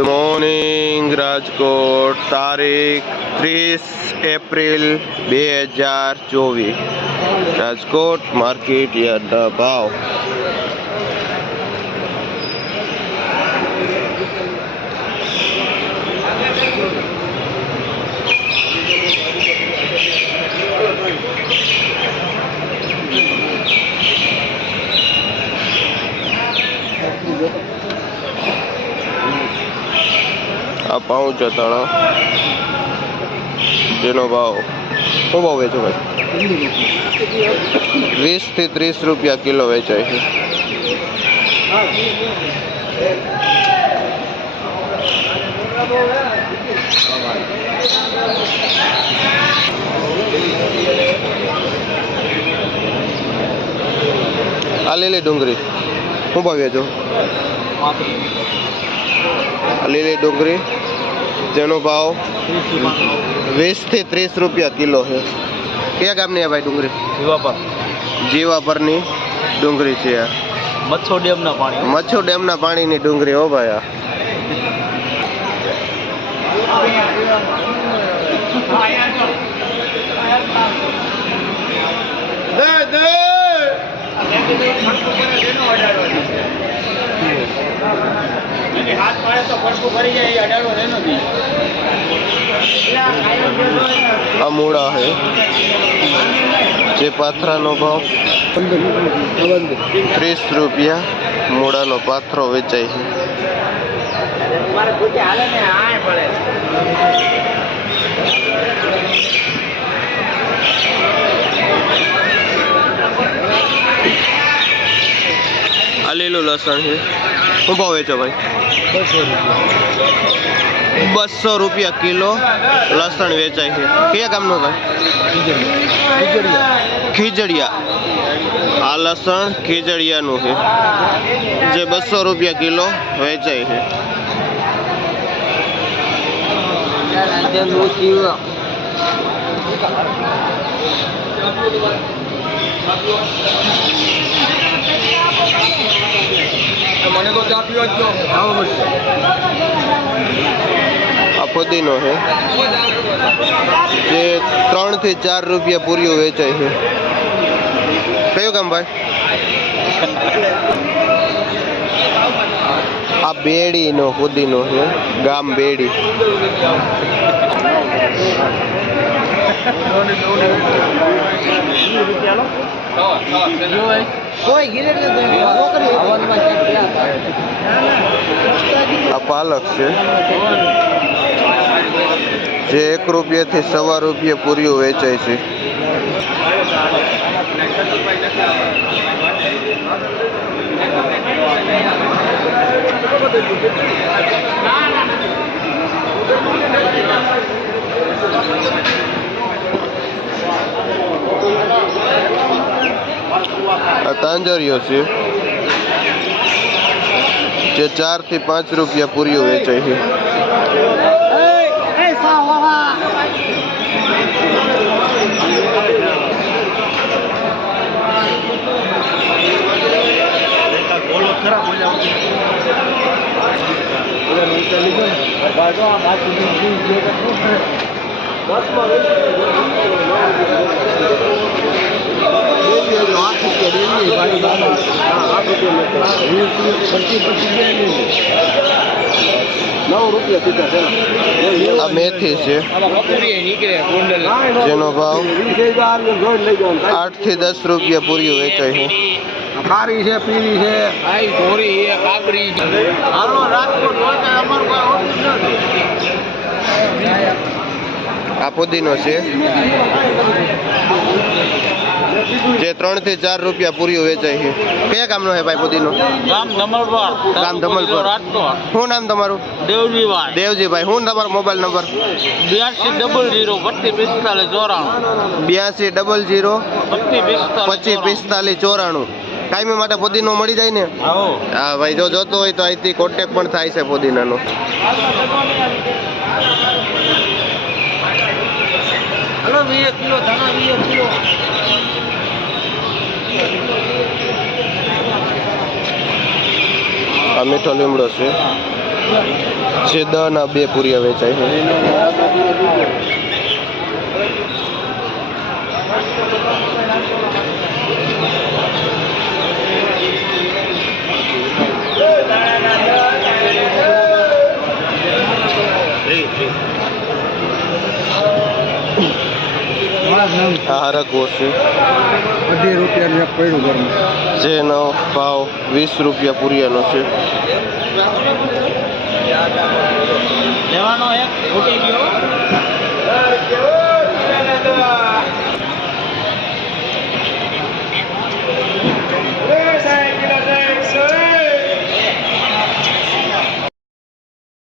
Good morning Rajkot तारीख 30 April 2024 Rajkot market यार्डना भाव आ पाऊँ चताणा जेनो भाव શું ભાવ વેચો ભાઈ? 20 થી 30 રૂપિયા કિલો વેચાય છે. આ લીલી ડુંગળી શું ભાવ વેચો? લીલી ડુંગળી જેનો ભાવ 20 થી 30 રૂપિયા કિલો છે. કયા ગામની ભાઈ ડુંગળી? જીવાપરની ડુંગળી છે. આ મચ્છો ડેમના પાણીની ડુંગળી હો ભાઈ. આ મૂળા છે જે પાથરાનો ભાવ 30 રૂપિયા મૂળાનો પાથરો વેચાય છે. આ લીલું લસણ છે શું ભાવ વેચો ભાઈ? 200 રૂપિયા કિલો લસણ વેચાય છે. કયા ગામનો ભાઈ? ખીજડીયા. આ લસણ ખીજડીયાનું છે જે 200 રૂપિયા કિલો વેચાય છે. આ પુદીનો છે જે 3 થી 4 રૂપિયા પૂરીઓ વેચાય છે. કયું ગામ ભાઈ? આ બેડીનો પુદીનો છે, ગામ બેડી. આ પાલક છે જે 1 રૂપિયાથી 1.25 રૂપિયા પૂરીઓ વેચાય છે. આ તાંજરીઓ છે જે 4 થી 5 રૂપિયા પૂરીઓ વેચાય છે. આ મેથી છે જેનો ભાવ 8 થી 10 રૂપિયા પૂરીઓ વેચાય છે. ખારી છે, પીળી છે, ધોરી છે, કાકડી છે. આ પુદીનો છે જે 3 થી 4 રૂપિયા પૂરીઓ વેચાય છે. કયા ગામનો છે ભાઈ પુદીનો? ગામ ધમલપર. ગામ ધમલપર. શું નામ તમારું? દેવજીભાઈ. દેવજીભાઈ. શું તમારો મોબાઈલ નંબર? 8200 3245 8200 કાયમી માટે પુદીનો મળી જાય ને? હા ભાઈ, જો જોતો હોય તો અહીંથી કોન્ટેક્ટ પણ થાય છે પુદીનાનો. હલો 20 કિલો ધાણા 20 કિલો. આ મીઠો લીમડો છે જે દના 2 પૂરિયા વેચાય છે. આ હરગવો છે. 2.5 રૂપિયા પડ્યું ઘરમાં. જેનો ભાવ 20 રૂપિયા પૂરિયાનો છે. લેવાનો એક ફૂટી ગયો